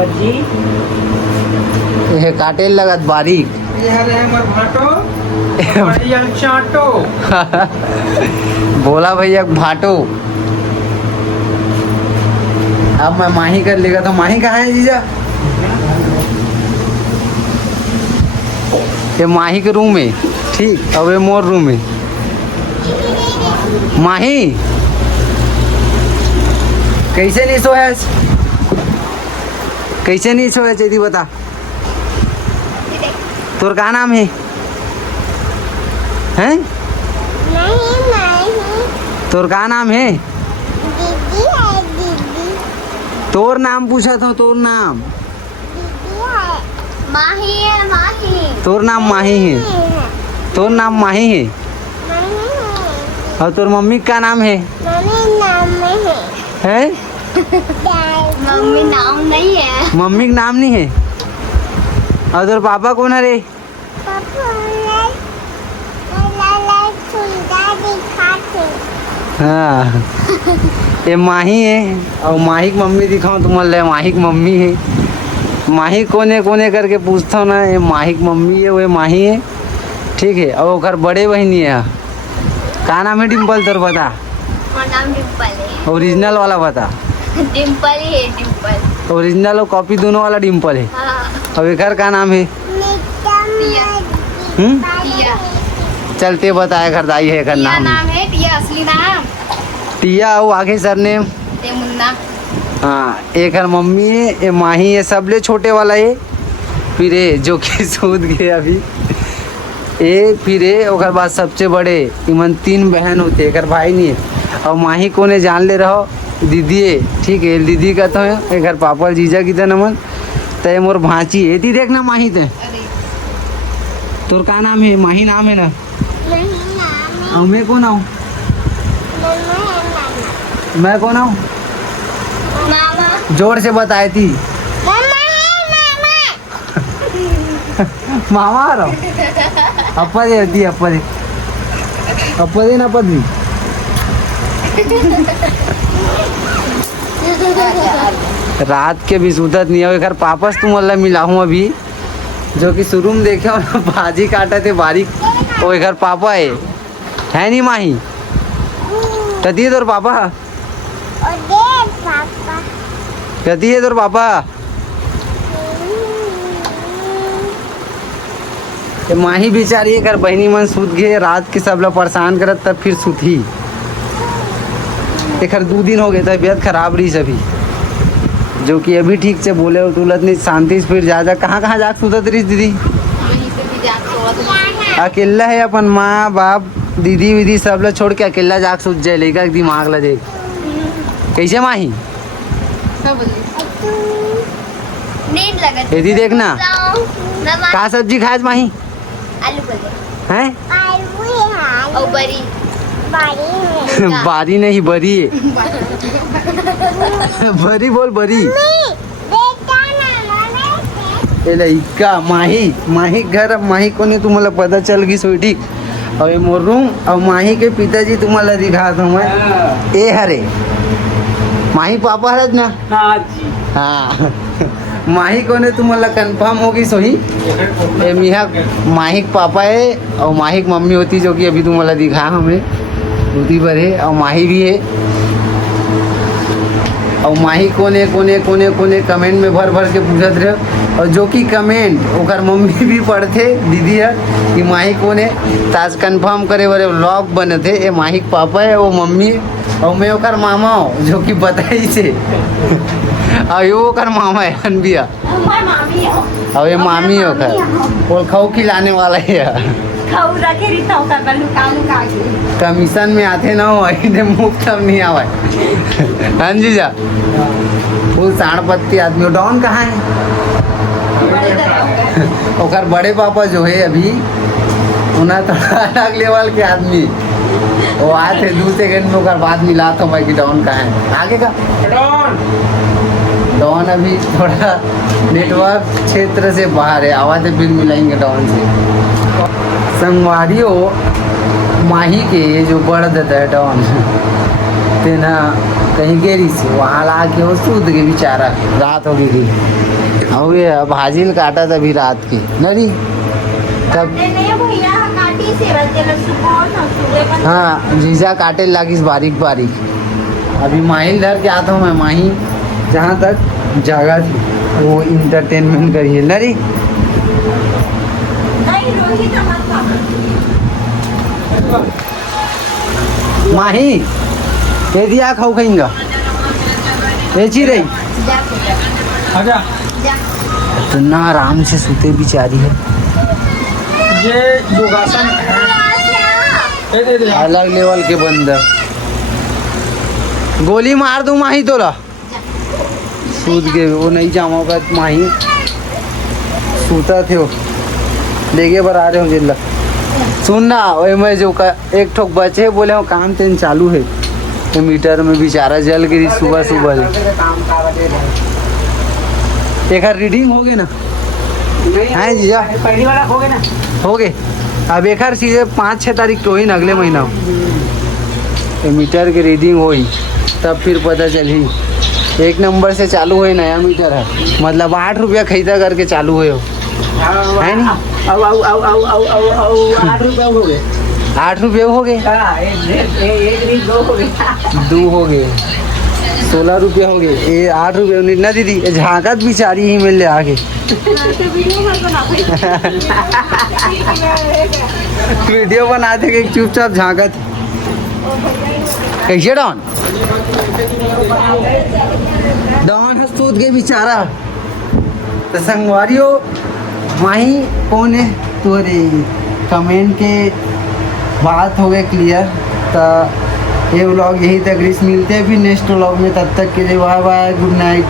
भाजी ये काटेल लगत बारीक। ये है हमर भाटो बढ़िया चाटो। बोला भैया भाटो। अब मैं माही कर लेगा तो माही कहाँ है जीजा? ये माही के रूम में, ठीक। अब ये मोर रूम में। माही कैसे नहीं सोया? कैसे नहीं सोया चेती बता। तोर का नाम है? हैं? नहीं। तोर का नाम है? दीदी है दीदी। तोर नाम पूछा था, तोर नाम। दीदी है। माही है माही। तोर नाम माही है। तोर नाम माही है। माही है। और तोर मम्मी का नाम है? मम्मी नाम में है। हैं? मम्मी नाम नहीं है। मम्मी का नाम नहीं है। और तोर पापा कौन है रे? पापा सुंदर दिखाते। हाँ, ये माही है। और माही की मम्मी दिखाऊं तुम्हारे? माही की मम्मी है। माही कोने कोने करके पूछता हूँ ना, ये माही की मम्मी है, वो माही है, ठीक है। और वो घर बड़े बहनी है। का नाम है? डिम्पल। तोर बता। और नाम डिम्पल है। ओरिजिनल वाला बता। डिम्पल ही है डिम्पल। ओरिजिनल और कॉपी दोनों वाला डिम्पल है। हाँ। और ये घर का नाम है? टिया। टिया। चलते बताया घर दाई है, घर टिया नाम नाम है। टिया असली नाम टिया। और आगे सरनेम ते मुन्ना। हाँ। एक घर मम्मी है, ये माही है, सबले छोटे वाला है। फिर ये जो कि सूद गए अभी ये, फिर ये ओकर बाद सबसे बड़े। इमन 3 बहन होते, एक भाई नहीं है। और माही को ने जान ले रहो दीदी है, ठीक है। दीदी का तो है एक घर पापा जीजा की नमन तय मोर भांची है। ती देखना माही ते तोर का नाम है? माही नाम है ना। नहीं नाम है। और मैं कौन आऊँ? मैं कौन आऊँ? मामा। जोर से बताए थी। मामा है मामा। मामा आ रहा अप्पा दे दी, अप्पा दे, अप्पा दे ना पद। रात के भी सुधत नहीं है। घर पापा से तुम अल्लाह मिला हूँ अभी, जो कि शुरू में देखे हो ना भाजी काटा थे बारीक। वो घर पापा है नहीं माही? कती है तोर पापा? और दे पापा। कती है तोर पापा? ये माही बेचारी है घर बहनी मन सूत गए। रात के सब लोग परेशान करत, तब फिर सूती। एक 2 दिन हो गए, तबीयत खराब रही सभी, जो कि अभी ठीक से बोले और तुलत नहीं शांति से। फिर जा कहाँ जा सुतत रही दीदी? अकेला है अपन माँ बाप दीदी वीदी सब लोग छोड़ के अकेला जाग सूत जाए। लेकर दिमाग लगे कैसे माही? नींद लगत। यदि देखना का सब्जी खाए माही? आलू बोले। हैं? आलू है। और बड़ी बड़ी है। बारी नहीं बरी है। बरी बोल बरी। ए लइका माही, माही घर माही को नहीं तुम्हारा पता चल गई सो ठीक। और ये मोर रूम और माही के पिताजी तुम्हारा दिखा दूँ मैं। ए हरे माही पापा है ना? हाँ। माही को ने तुम्हारा कंफर्म होगी सोही। ये मिया माही के पापा है और माही की मम्मी होती, जो कि अभी तुम्हारा दिखा हमें दूधी भर है। और माही भी है। और माही कोने कोने कोने कोने कमेंट में भर भर के पूछत रहे। और जो कि कमेंट ओकर मम्मी भी पढ़ते दीदी है कि माही कोने, ताज कंफर्म करे वाले व्लॉग बने थे। ये माही के पापा है, वो मम्मी है, और मैं ओकर मामा हूँ जो कि बताई से। और ये ओकर मामा है अनबिया, और ये मामी है ओकर। और खाऊ खिलाने वाला ही है। कमीशन में आते ना हो इन्हें मुफ्त हम नहीं आवा। हाँ जी जा वो साढ़ पत्ती आदमी। डॉन कहाँ है? ओकर बड़े पापा जो है अभी उन्हें थोड़ा अलग लेवल के आदमी वो आए थे 2 सेकंड में। ओकर बाद मिला तो मैं कि डॉन कहाँ है आगे का। डॉन अभी थोड़ा नेटवर्क क्षेत्र से बाहर है, आवाज़ फिर मिलाएंगे डॉन से। संगवारियों माही के जो बड़ देता है डॉन तेना कहीं गेरी से वहाँ ला के वो सूद के बेचारा। रात हो गई हो गया, अब हाजिल काटा था अभी रात की नरी तब। हाँ जीजा काटे लागिस बारीक बारीक। अभी माही धर के आता हूँ मैं। माही जहाँ तक जगह थी वो इंटरटेनमेंट करिए नरी। माही ये दिया खाऊ खाएंगा ये ची रही आजा। इतना आराम से सूते बिचारी है। ये योगासन है। दे अलग लेवल के बंदर। गोली मार दूं माही तोला सूत के वो नहीं जाऊंगा। माही सूता थे वो लेके बर आ रहे हो जिला। सुनना वही मैं जो एक ठोक बचे बोले हो काम तेन चालू है तो मीटर में बेचारा जल गिरी सुबह सुबह। एक रीडिंग हो गई ना है जीजा? पहली वाला हो गया ना, हो गए। अब एक सीधे 5-6 तारीख तो ही ना अगले महीना तो मीटर की रीडिंग हुई तब फिर पता चली। 1 नंबर से चालू हुई नया मीटर है, मतलब 8 रुपया खरीदा करके चालू हुए हो है नहीं। 8 रुपया हो गए। 8 रुपये हो गए, 2 हो गए, 16 रुपया हो गए। ये 8 रुपये ना दीदी झाँकत बिचारी ही मिल आगे। वीडियो बनाते कि चुपचाप झाँकत कैसे डॉन डॉन सूद के बेचारा। तो संगवारियों माही कौन है तोरे कमेंट के बात हो गए क्लियर। तो ये व्लॉग यही तक मिलते हैं फिर नेक्स्ट व्लॉग में। तब तक के लिए बाय बाय, गुड नाइट।